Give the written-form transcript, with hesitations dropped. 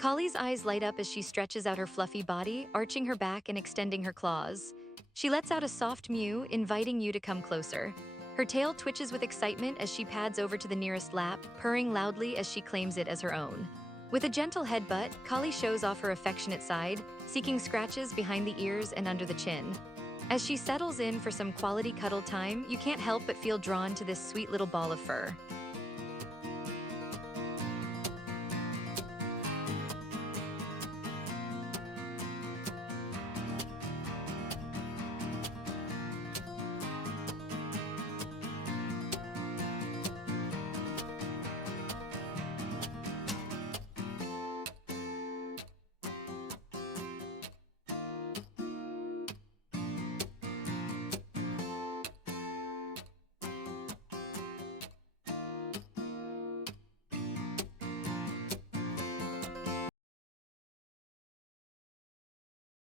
Collie's eyes light up as she stretches out her fluffy body, arching her back and extending her claws. She lets out a soft mew, inviting you to come closer. Her tail twitches with excitement as she pads over to the nearest lap, purring loudly as she claims it as her own. With a gentle headbutt, Collie shows off her affectionate side, seeking scratches behind the ears and under the chin. As she settles in for some quality cuddle time, you can't help but feel drawn to this sweet little ball of fur.